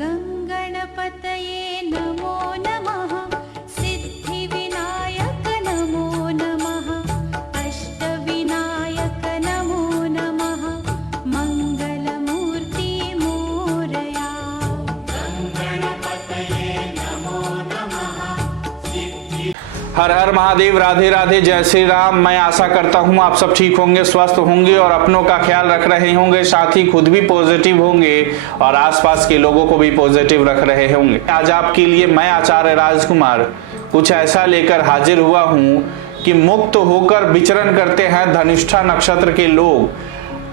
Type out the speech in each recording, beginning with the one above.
गंगणपतये नमो नमः, सिद्धिविनायक नमो नमः, अष्टविनायक नमो नमः, मंगलमूर्ति मोरया। गंगणपतये नमो नमः। हर हर महादेव, राधे राधे, जय श्री राम। मैं आशा करता हूँ आप सब ठीक होंगे, स्वस्थ होंगे और अपनों का ख्याल रख रहे होंगे, साथ ही खुद भी पॉजिटिव होंगे और आसपास के लोगों को भी पॉजिटिव रख रहे होंगे। आज आपके लिए मैं आचार्य राजकुमार कुछ ऐसा लेकर हाजिर हुआ हूँ कि मुक्त होकर विचरण करते हैं धनिष्ठा नक्षत्र के लोग।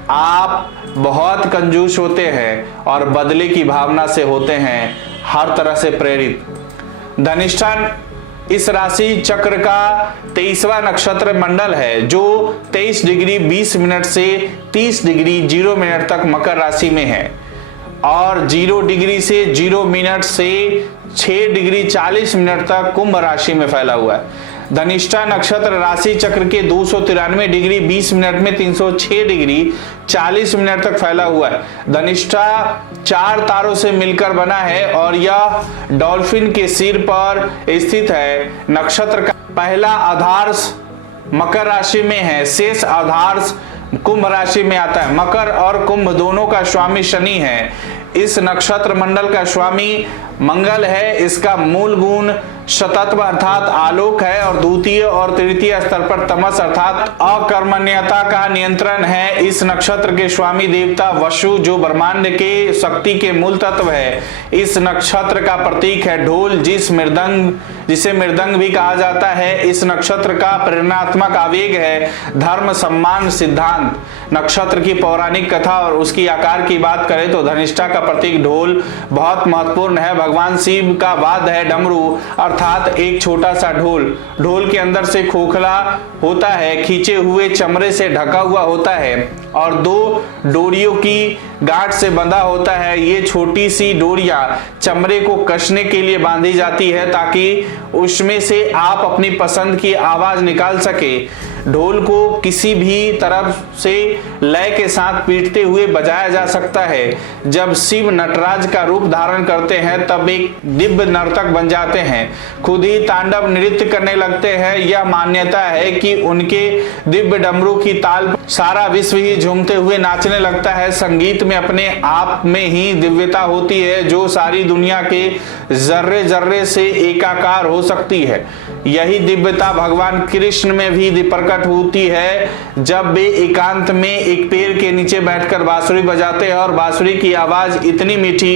आप बहुत कंजूस होते हैं और बदले की भावना से होते हैं हर तरह से प्रेरित। धनिष्ठा इस राशि चक्र का 23वां नक्षत्र मंडल है जो 23 डिग्री 20 मिनट से 30 डिग्री 0 मिनट तक मकर राशि में है और 0 डिग्री से 0 मिनट से 6 डिग्री 40 मिनट तक कुंभ राशि में फैला हुआ है। धनिष्ठा नक्षत्र राशि चक्र के 293 डिग्री 20 मिनट में 306 डिग्री 40 मिनट तक फैला हुआ है। धनिष्ठा 4 तारों से मिलकर बना है और यह डॉल्फिन के सिर पर स्थित है। नक्षत्र का पहला आधार्श मकर राशि में है, शेष आधार्श कुंभ राशि में आता है। मकर और कुंभ दोनों का स्वामी शनि है। इस नक्षत्र मंडल का स्वामी मंगल है। इसका मूल गुण सतत्व अर्थात आलोक है और द्वितीय और तृतीय स्तर पर तमस अर्थात अकर्मण्यता का नियंत्रण है। इस नक्षत्र के स्वामी देवता वसु जो ब्रह्मांड के शक्ति के मूल तत्व है। इस नक्षत्र का प्रतीक है ढोल, जिसे मृदंग भी कहा जाता है। इस नक्षत्र का प्रेरणात्मक आवेग है धर्म, सम्मान, सिद्धांत। नक्षत्र की पौराणिक कथा और उसकी आकार की बात करें तो धनिष्ठा का प्रतीक ढोल बहुत महत्वपूर्ण है। भगवान शिव का वाद्य है डमरू अर्थात एक छोटा सा ढोल। ढोल के अंदर से खोखला होता है, खींचे हुए चमड़े से ढका हुआ होता है और 2 डोरियों की गांठ से बंधा होता है। ये छोटी सी डोरियां चमड़े को कसने के लिए बांधी जाती है ताकि उसमें से आप अपनी पसंद की आवाज निकाल सके। ढोल को किसी भी तरफ से लय के साथ पीटते हुए बजाया जा सकता है। जब शिव नटराज का रूप धारण करते हैं तब एक दिव्य नर्तक बन जाते हैं, खुद ही तांडव नृत्य करने लगते हैं। यह मान्यता है कि उनके दिव्य डमरू की ताल पर सारा विश्व ही झूमते हुए नाचने लगता है। संगीत में अपने आप में ही दिव्यता होती है जो सारी दुनिया के जर्रे जर्रे से एकाकार हो सकती है। यही दिव्यता भगवान कृष्ण में भी प्रकट होती है जब वे एकांत में एक पेड़ के नीचे बैठकर बांसुरी बजाते हैं और बांसुरी की आवाज इतनी मीठी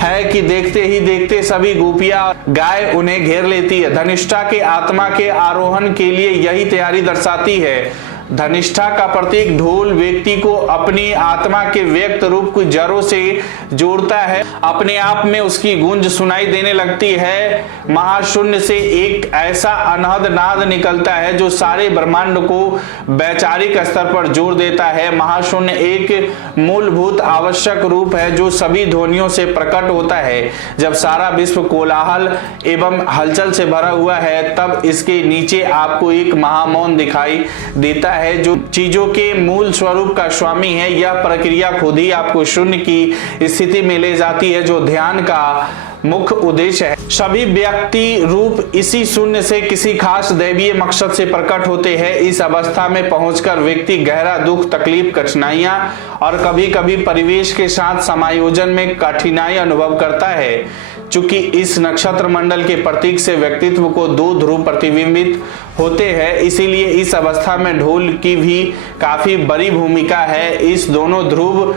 है कि देखते ही देखते सभी गोपियां गाय उन्हें घेर लेती है। धनिष्ठा के आत्मा के आरोहण के लिए यही तैयारी दर्शाती है। धनिष्ठा का प्रतीक ढोल व्यक्ति को अपनी आत्मा के व्यक्त रूप की जड़ों से जोड़ता है। अपने आप में उसकी गूंज सुनाई देने लगती है। महाशून्य से एक ऐसा अनहद नाद निकलता है जो सारे ब्रह्मांड को वैचारिक स्तर पर जोड़ देता है। महाशून्य एक मूलभूत आवश्यक रूप है जो सभी ध्वनियों से प्रकट होता है। जब सारा विश्व कोलाहल एवं हलचल से भरा हुआ है तब इसके नीचे आपको एक महामौन दिखाई देता है जो चीजों के मूल स्वरूप का स्वामी है। यह प्रक्रिया खुद ही आपको शून्य की स्थिति में ले जाती है जो ध्यान का मुख्य उद्देश्य है। सभी व्यक्ति रूप इसी शून्य से किसी खास दैवीय मकसद से प्रकट होते हैं। इस अवस्था में पहुंचकर व्यक्ति गहरा दुख, तकलीफ, कठिनाइयां और कभी कभी परिवेश के साथ समायोजन में कठिनाई अनुभव करता है। चूंकि इस नक्षत्र मंडल के प्रतीक से व्यक्तित्व को 2 ध्रुव प्रतिबिंबित होते हैं, इसीलिए इस अवस्था में ढोल की भी काफी बड़ी भूमिका है। इस दोनों ध्रुव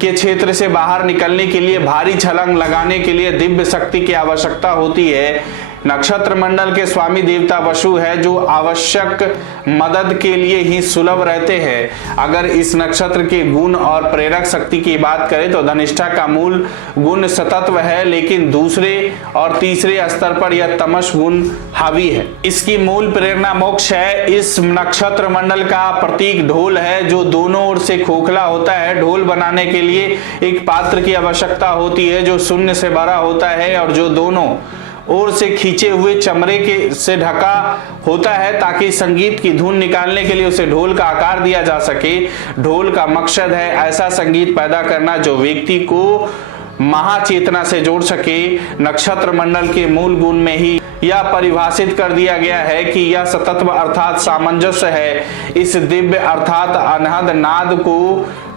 के क्षेत्र से बाहर निकलने के लिए भारी छलांग लगाने के लिए दिव्य शक्ति की आवश्यकता होती है। नक्षत्र मंडल के स्वामी देवता वसु है जो आवश्यक मदद के लिए ही सुलभ रहते हैं। अगर इस नक्षत्र के गुण और प्रेरक शक्ति की बात करें तो धनिष्ठा का मूल गुण सतत्व है, लेकिन दूसरे और तीसरे स्तर पर यह तमस गुण हावी है। इसकी मूल प्रेरणा मोक्ष है। इस नक्षत्र मंडल का प्रतीक ढोल है जो दोनों ओर से खोखला होता है। ढोल बनाने के लिए एक पात्र की आवश्यकता होती है जो शून्य से भरा होता है और जो दोनों ओर से खींचे हुए चमड़े के से ढका होता है ताकि संगीत की धुन निकालने के लिए उसे ढोल का आकार दिया जा सके। ढोल का मकसद है ऐसा संगीत पैदा करना जो व्यक्ति को महाचेतना से जोड़ सके। नक्षत्र मंडल के मूल गुण में ही यह परिभाषित कर दिया गया है कि यह सतत्व अर्थात सामंजस्य है। इस दिव्य अर्थात अनहद नाद को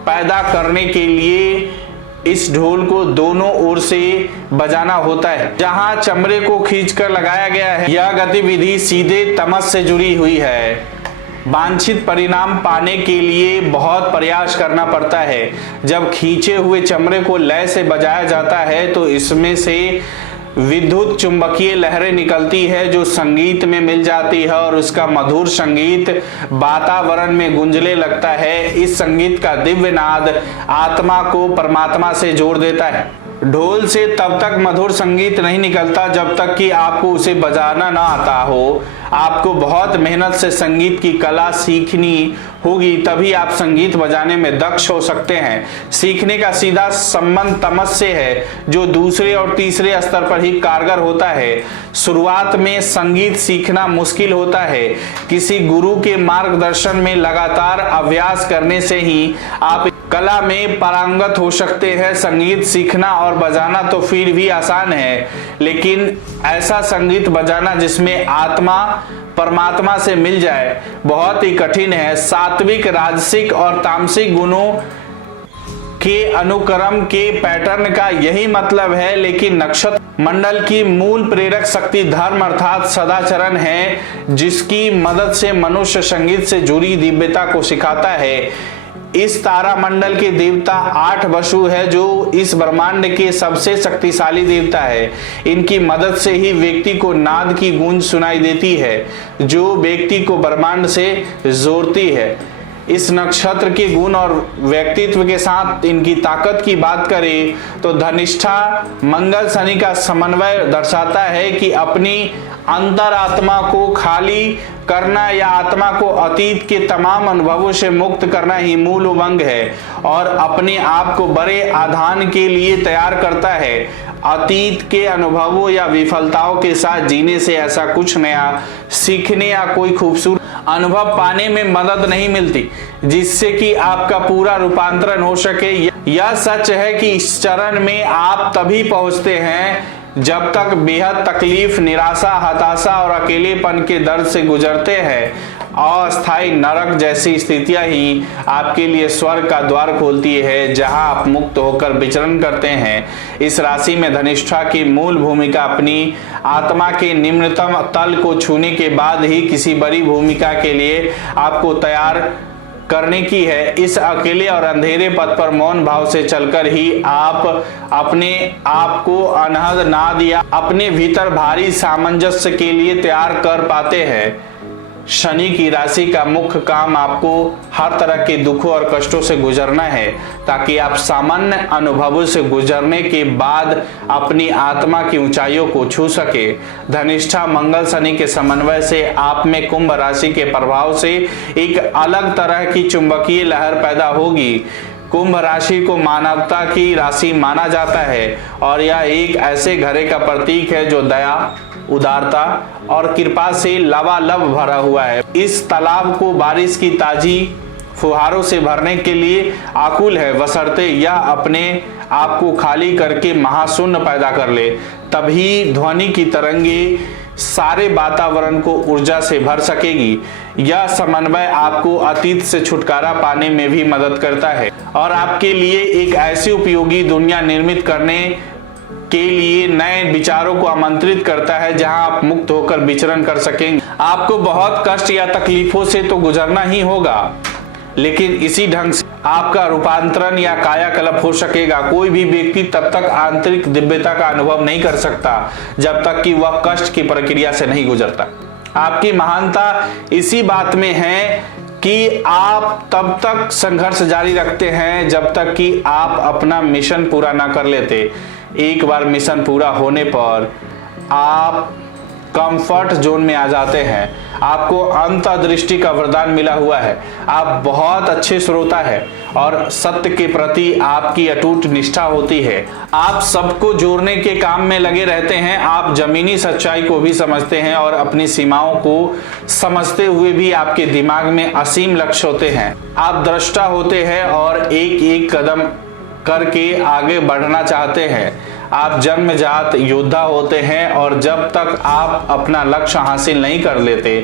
पैदा करने के लिए इस ढोल को दोनों ओर से बजाना होता है। जहां चमड़े को खींचकर लगाया गया है, यह गतिविधि सीधे तमस से जुड़ी हुई है। वांछित परिणाम पाने के लिए बहुत प्रयास करना पड़ता है। जब खींचे हुए चमड़े को लय से बजाया जाता है तो इसमें से विद्युत चुंबकीय लहरें निकलती है जो संगीत में मिल जाती है और उसका मधुर संगीत वातावरण में गूंजने लगता है। इस संगीत का दिव्य नाद आत्मा को परमात्मा से जोड़ देता है। ढोल से तब तक मधुर संगीत नहीं निकलता जब तक कि आपको उसे बजाना ना आता हो। आपको बहुत मेहनत से संगीत की कला सीखनी होगी, तभी आप संगीत बजाने में दक्ष हो सकते हैं। सीखने का सीधा संबंध तमस से है जो दूसरे और तीसरे स्तर पर ही कारगर होता है। शुरुआत में संगीत सीखना मुश्किल होता है। किसी गुरु के मार्गदर्शन में लगातार अभ्यास करने से ही आप कला में पारंगत हो सकते हैं। संगीत सीखना और बजाना तो फिर भी आसान है, लेकिन ऐसा संगीत बजाना जिसमें आत्मा परमात्मा से मिल जाए बहुत ही कठिन है। सात्विक, राजसिक और तामसिक गुणों के अनुक्रम के पैटर्न का यही मतलब है, लेकिन नक्षत्र मंडल की मूल प्रेरक शक्ति धर्म अर्थात सदाचरण है, जिसकी मदद से मनुष्य संगीत से जुड़ी दिव्यता को सिखाता है। इस तारा मंडल के देवता 8 वसु है जो इस ब्रह्मांड के सबसे शक्तिशाली देवता है। इनकी मदद से ही व्यक्ति को नाद की गूंज सुनाई देती है जो व्यक्ति को ब्रह्मांड से जोड़ती है। इस नक्षत्र के गुण और व्यक्तित्व के साथ इनकी ताकत की बात करें तो धनिष्ठा मंगल शनि का समन्वय दर्शाता है कि अपनी अंतरात्मा को खाली करना या आत्मा को अतीत के तमाम अनुभवों से मुक्त करना ही मूल उमंग है और अपने आप को बड़े आधान के लिए तैयार करता है। अतीत के अनुभवों या विफलताओं के साथ जीने से ऐसा कुछ नया सीखने या कोई खूबसूरत अनुभव पाने में मदद नहीं मिलती जिससे कि आपका पूरा रूपांतरण हो सके। यह सच है कि इस चरण में आप तभी पहुंचते हैं जब तक बेहद तकलीफ, निराशा, हताशा और अकेलेपन के दर्द से गुजरते हैं। अस्थायी नरक जैसी स्थितियां ही आपके लिए स्वर्ग का द्वार खोलती है जहां आप मुक्त होकर विचरण करते हैं। इस राशि में धनिष्ठा की मूल भूमिका अपनी आत्मा के निम्नतम तल को छूने के बाद ही किसी बड़ी भूमिका के लिए आपको तैयार करने की है। इस अकेले और अंधेरे पथ पर मौन भाव से चलकर ही आप अपने आप को अनहद नाद या अपने भीतर भारी सामंजस्य के लिए तैयार कर पाते हैं। शनि की राशि का मुख्य काम आपको हर तरह के दुखों और कष्टों से गुजरना है ताकि आप सामान्य अनुभवों से गुजरने के बाद अपनी आत्मा की ऊंचाइयों को छू सके। धनिष्ठा मंगल शनि के समन्वय से आप में कुंभ राशि के प्रभाव से एक अलग तरह की चुंबकीय लहर पैदा होगी। कुंभ राशि को मानवता की राशि माना जाता है और यह एक ऐसे घड़े का प्रतीक है जो दया, उदारता और कृपा से लबालब भरा हुआ है। इस तालाब को बारिश की ताजी फुहारों से भरने के लिए आकुल है, बशर्ते यह अपने आप को खाली करके महाशून्य पैदा कर ले। तभी ध्वनि की तरंगे सारे वातावरण को ऊर्जा से भर सकेगी। यह समन्वय आपको अतीत से छुटकारा पाने में भी मदद करता है और आपके लिए एक ऐसी उपयोगी दुनिया निर्मित करने के लिए नए विचारों को आमंत्रित करता है जहां आप मुक्त होकर विचरण कर सकेंगे। आपको बहुत कष्ट या तकलीफों से तो गुजरना ही होगा, लेकिन इसी ढंग से आपका रूपांतरण या कायाकल्प हो सकेगा। कोई भी व्यक्ति तब तक आंतरिक दिव्यता का अनुभव नहीं कर सकता जब तक कि वह कष्ट की प्रक्रिया से नहीं गुजरता। आपकी महानता इसी बात में है कि आप तब तक संघर्ष जारी रखते हैं जब तक कि आप अपना मिशन पूरा ना कर लेते। एक बार मिशन पूरा होने पर आप कंफर्ट जोन में आ जाते हैं। आपको अंतर्दृष्टि का वरदान मिला हुआ है। आप बहुत अच्छे श्रोता हैं और सत्य के प्रति आपकी अटूट निष्ठा होती है। आप सबको जोड़ने के काम में लगे रहते हैं। आप जमीनी सच्चाई को भी समझते हैं और अपनी सीमाओं को समझते हुए भी आपके दिमाग में असीम लक्ष्य होते हैं। आप दृष्टा होते हैं और एक एक कदम करके आगे बढ़ना चाहते हैं। आप जन्मजात योद्धा होते हैं और जब तक आप अपना लक्ष्य हासिल नहीं कर लेते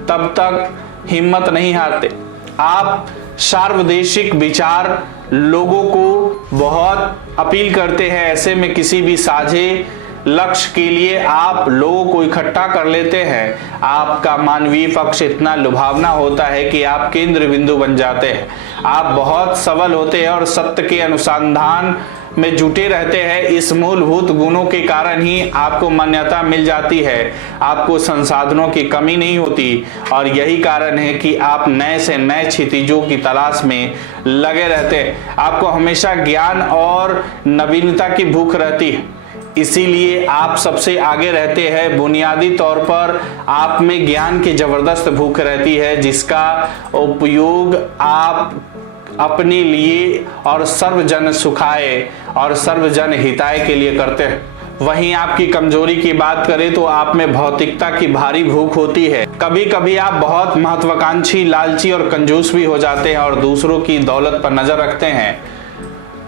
तब तक हिम्मत नहीं हारते। आप सार्वदेशिक विचार लोगों को बहुत अपील करते हैं। ऐसे में किसी भी साझे लक्ष्य के लिए आप लोगों को इकट्ठा कर लेते हैं। आपका मानवीय पक्ष इतना लुभावना होता है कि आप केंद्र बिंदु बन जाते हैं। आप बहुत सबल होते हैं और सत्य के अनुसंधान में जुटे रहते हैं। इस मूलभूत गुणों के कारण ही आपको मान्यता मिल जाती है। आपको संसाधनों की कमी नहीं होती और यही कारण है कि आप नए से नए क्षितिजों की तलाश में लगे रहते हैं। आपको हमेशा ज्ञान और नवीनता की भूख रहती है, इसीलिए आप सबसे आगे रहते हैं। बुनियादी तौर पर आप में ज्ञान की जबरदस्त भूख रहती है, जिसका उपयोग आप अपने लिए और सर्वजन सुखाय और सर्वजन हिताय के लिए करते हैं। वहीं आपकी कमजोरी की बात करें तो आप में भौतिकता की भारी भूख होती है। कभी कभी आप बहुत महत्वाकांक्षी, लालची और कंजूस भी हो जाते हैं और दूसरों की दौलत पर नजर रखते हैं।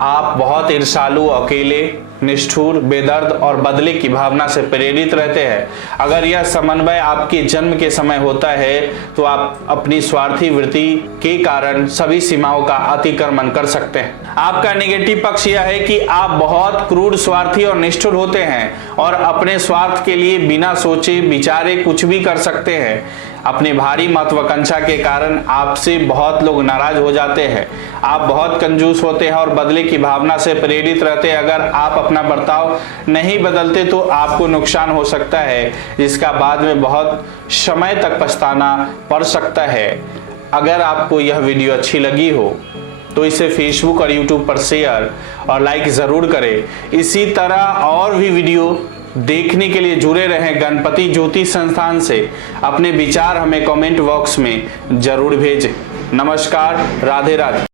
आप बहुत ईर्ष्यालु, अकेले, निष्ठुर, बेदर्द और बदले की भावना से प्रेरित रहते हैं। अगर यह समन्वय आपके जन्म के समय होता है तो आप अपनी स्वार्थी वृत्ति के कारण सभी सीमाओं का अतिक्रमण कर सकते हैं। आपका नेगेटिव पक्ष यह है कि आप बहुत क्रूर, स्वार्थी और निष्ठुर होते हैं और अपने स्वार्थ के लिए बिना सोचे विचारे कुछ भी कर सकते हैं। अपनी भारी महत्वाकांक्षा के कारण आपसे बहुत लोग नाराज हो जाते हैं। आप बहुत कंजूस होते हैं और बदले की भावना से प्रेरित रहते हैं। अगर आप अपना बर्ताव नहीं बदलते तो आपको नुकसान हो सकता है, जिसका बाद में बहुत समय तक पछताना पड़ सकता है। अगर आपको यह वीडियो अच्छी लगी हो तो इसे फेसबुक और यूट्यूब पर शेयर और लाइक जरूर करें। इसी तरह और भी वीडियो देखने के लिए जुड़े रहें गणपति ज्योति संस्थान से। अपने विचार हमें कमेंट बॉक्स में जरूर भेजें। नमस्कार, राधे राधे।